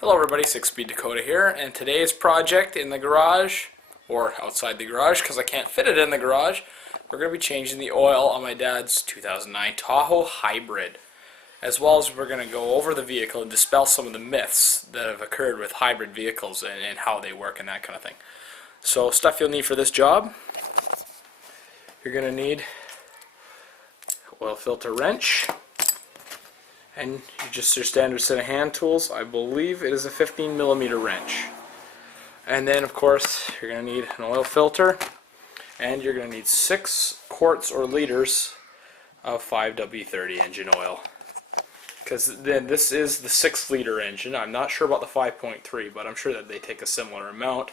Hello everybody, 6-Speed Dakota here, and today's project in the garage, or outside the garage because I can't fit it in the garage, we're going to be changing the oil on my dad's 2009 Tahoe Hybrid, as well as we're going to go over the vehicle and dispel some of the myths that have occurred with hybrid vehicles and how they work and that kind of thing. So stuff you'll need for this job: you're going to need oil filter wrench, and just your standard set of hand tools. I believe it is a 15mm wrench. And then of course you're going to need an oil filter, and you're going to need 6 quarts or liters of 5W30 engine oil. Because then this is the 6-liter engine. I'm not sure about the 5.3, but I'm sure that they take a similar amount,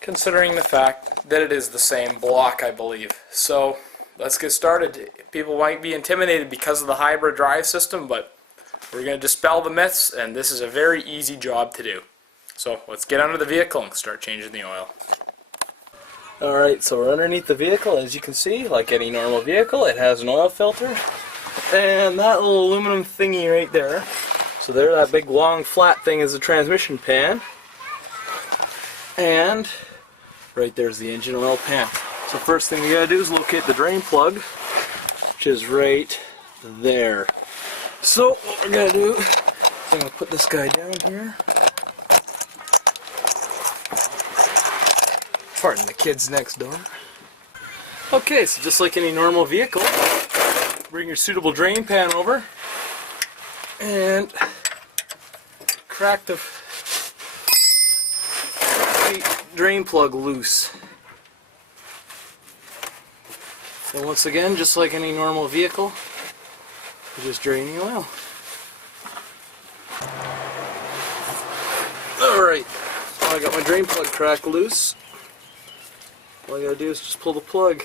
considering the fact that it is the same block, I believe. So let's get started. People might be intimidated because of the hybrid drive system, but we're going to dispel the myths, and this is a very easy job to do. So let's get under the vehicle and start changing the oil. Alright, so we're underneath the vehicle. As you can see, like any normal vehicle, it has an oil filter and that little aluminum thingy right there. So there, that big long flat thing is the transmission pan, and right there's the engine oil pan. So first thing we gotta do is locate the drain plug, which is right there. So what we're gonna do is I'm gonna put this guy down here. Pardon the kids next door. Okay, so just like any normal vehicle, bring your suitable drain pan over and crack the drain plug loose. And once again, just like any normal vehicle, you just drain the oil. Alright, I got my drain plug cracked loose. All I gotta do is just pull the plug.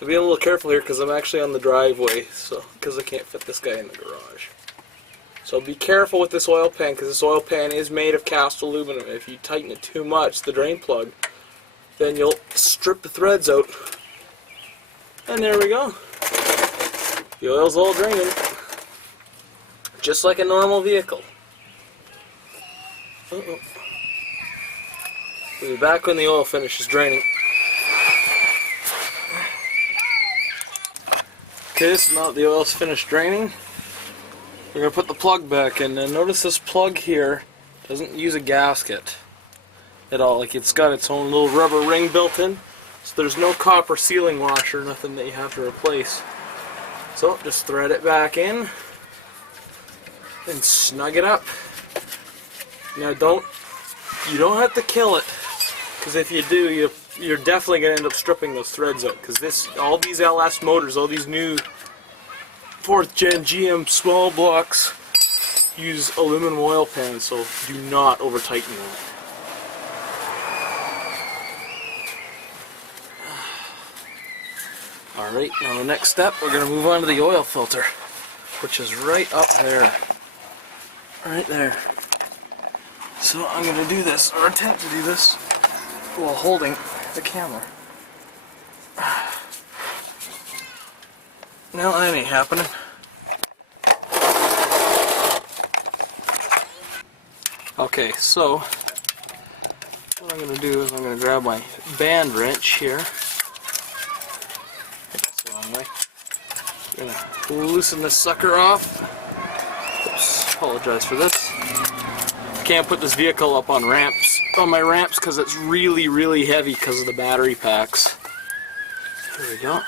I'll be a little careful here because I'm actually on the driveway, so because I can't fit this guy in the garage. So be careful with this oil pan, because this oil pan is made of cast aluminum. If you tighten it too much, the drain plug, then you'll strip the threads out. And there we go. The oil's all draining, just like a normal vehicle. We'll be back when the oil finishes draining. Okay, so now that the oil's finished draining, we're going to put the plug back in. And notice this plug here doesn't use a gasket at all. Like, it's got its own little rubber ring built in, so there's no copper sealing washer, nothing that you have to replace. So just thread it back in and snug it up. Now you don't have to kill it, because if you do, you're definitely going to end up stripping those threads out, because all these LS motors, all these new 4th gen GM small blocks use aluminum oil pans, so do not over tighten them. Alright, now the next step, we're going to move on to the oil filter, which is right up there. Right there. So I'm going to do this, or attempt to do this, while holding the camera. Now that ain't happening. Okay, so what I'm going to do is I'm going to grab my band wrench here. That's the wrong way. I'm going to loosen this sucker off. Oops, apologize for this. I can't put this vehicle up on my ramps because it's really, really heavy because of the battery packs. There we go.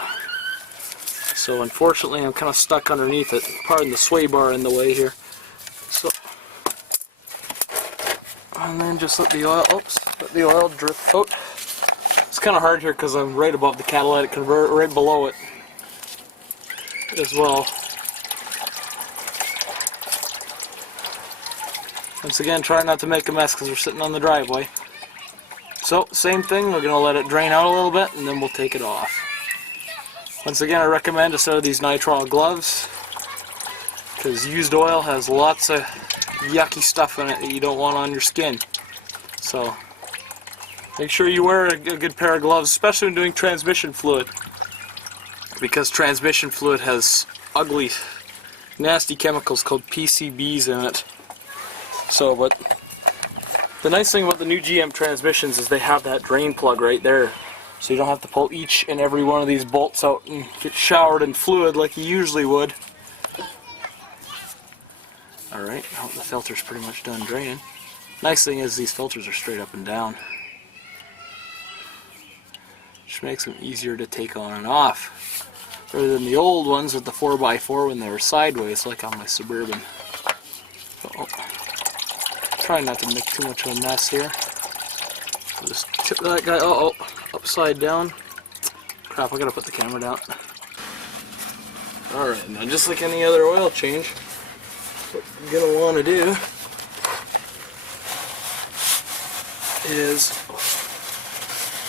So unfortunately I'm kind of stuck underneath it. Pardon the sway bar in the way here. So, and then just let the oil drip out. It's kind of hard here because I'm right above the catalytic converter, right below it as well. Once again, try not to make a mess because we're sitting on the driveway. So, same thing, we're going to let it drain out a little bit and then we'll take it off. Once again, I recommend a set of these nitrile gloves, because used oil has lots of yucky stuff in it that you don't want on your skin. So, make sure you wear a good pair of gloves, especially when doing transmission fluid, because transmission fluid has ugly, nasty chemicals called PCBs in it. So, but the nice thing about the new GM transmissions is they have that drain plug right there. So you don't have to pull each and every one of these bolts out and get showered in fluid like you usually would. Alright, well, the filter's pretty much done draining. Nice thing is these filters are straight up and down. Which makes them easier to take on and off. Rather than the old ones with the 4x4 when they were sideways, like on my Suburban. So, try not to make too much of a mess here. I'll just tip that guy upside down. Crap, I gotta put the camera down. Alright, now just like any other oil change, what you're gonna want to do is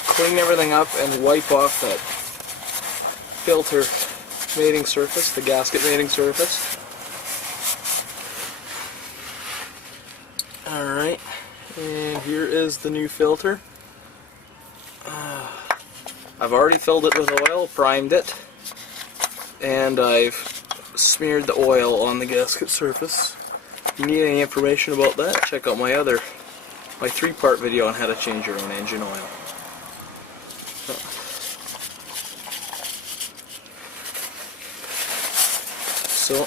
clean everything up and wipe off that filter mating surface, the gasket mating surface. Alright, and here is the new filter. I've already filled it with oil, primed it, and I've smeared the oil on the gasket surface. If you need any information about that, check out my 3-part video on how to change your own engine oil. So,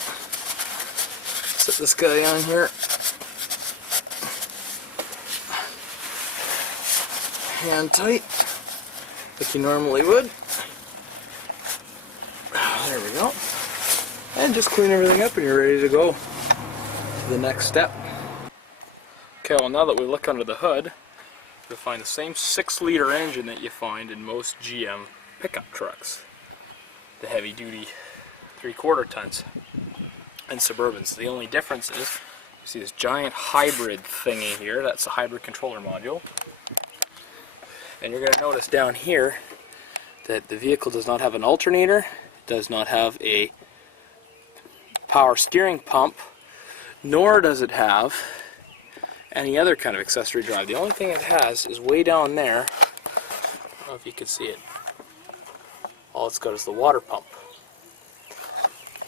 set this guy on here. Hand tight, like you normally would. There we go. And just clean everything up and you're ready to go to the next step. Okay, well now that we look under the hood, you'll find the same 6-liter engine that you find in most GM pickup trucks. The heavy duty 3/4 tons and Suburbans. The only difference is, you see this giant hybrid thingy here, that's a hybrid controller module. And you're going to notice down here that the vehicle does not have an alternator, does not have a power steering pump, nor does it have any other kind of accessory drive. The only thing it has is way down there. I don't know if you can see it. All it's got is the water pump.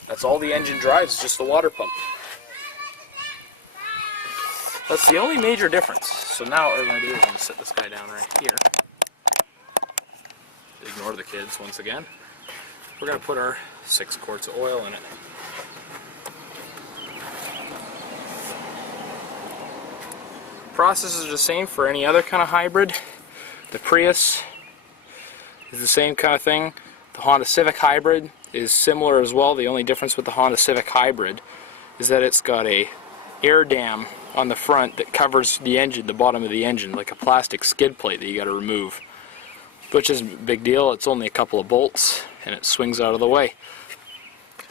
That's all the engine drives, is just the water pump. That's the only major difference. So now what we're going to do is I'm going to set this guy down right here. Ignore the kids once again. We're going to put our 6 quarts of oil in it. Process is the same for any other kind of hybrid. The Prius is the same kind of thing. The Honda Civic Hybrid is similar as well. The only difference with the Honda Civic Hybrid is that it's got a air dam on the front that covers the engine, the bottom of the engine, like a plastic skid plate that you got to remove. Which isn't a big deal, it's only a couple of bolts and it swings out of the way.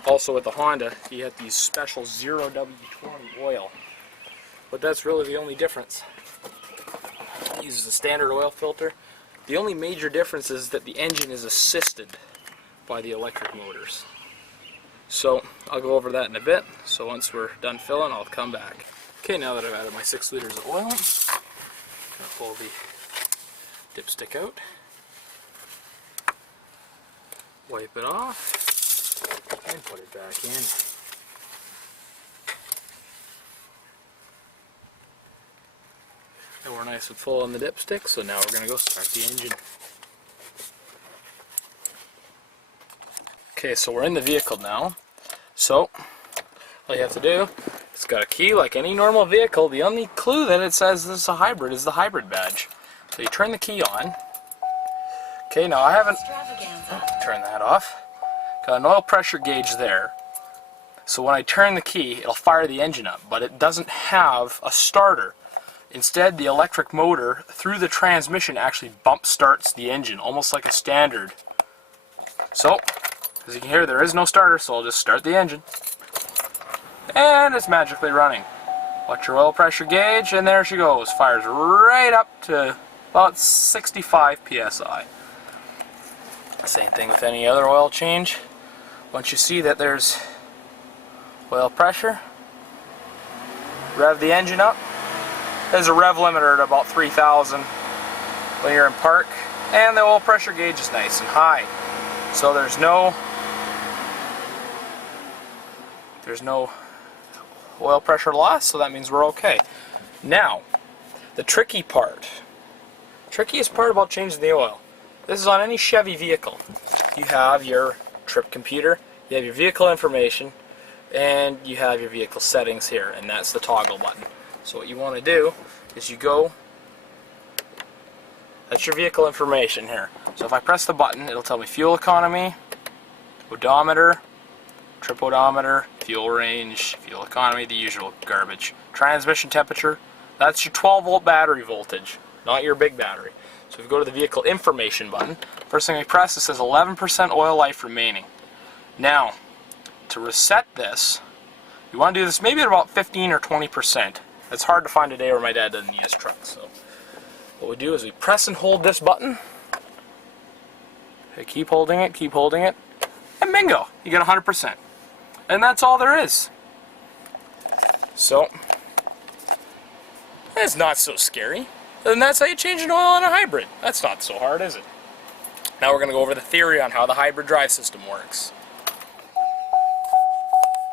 Also with the Honda, you have to use special 0W20 oil. But that's really the only difference. It uses a standard oil filter. The only major difference is that the engine is assisted by the electric motors. So I'll go over that in a bit. So once we're done filling, I'll come back. Okay, now that I've added my 6 liters of oil, I'm going to pull the dipstick out. Wipe it off and put it back in. And we're nice and full on the dipstick, so now we're going to go start the engine. Okay, so we're in the vehicle now. So all you have to do, it's got a key like any normal vehicle. The only clue that it says this is a hybrid is the hybrid badge. So you turn the key on. Okay, now I haven't turn that off. Got an oil pressure gauge there. So when I turn the key, it'll fire the engine up, but it doesn't have a starter. Instead, the electric motor through the transmission actually bump starts the engine, almost like a standard. So, as you can hear, there is no starter, so I'll just start the engine. And it's magically running. Watch your oil pressure gauge, and there she goes. Fires right up to about 65 psi. Same thing with any other oil change. Once you see that there's oil pressure, rev the engine up. There's a rev limiter at about 3,000 when you're in park, and the oil pressure gauge is nice and high. So there's no oil pressure loss, so that means we're okay. Now, the trickiest part about changing the oil. This is on any Chevy vehicle. You have your trip computer, you have your vehicle information, and you have your vehicle settings here, and that's the toggle button. So what you want to do is you go, that's your vehicle information here. So if I press the button, it'll tell me fuel economy, odometer, trip odometer, fuel range, fuel economy, the usual garbage. Transmission temperature, that's your 12-volt battery voltage, not your big battery. So if you go to the vehicle information button, first thing I press, it says 11% oil life remaining. Now, to reset this, you want to do this maybe at about 15 or 20%. It's hard to find a day where my dad doesn't use his truck. So what we do is we press and hold this button. Okay, keep holding it, and bingo, you get 100%. And that's all there is. So, it's not so scary. And that's how you change an oil on a hybrid. That's not so hard, is it? Now we're going to go over the theory on how the hybrid drive system works.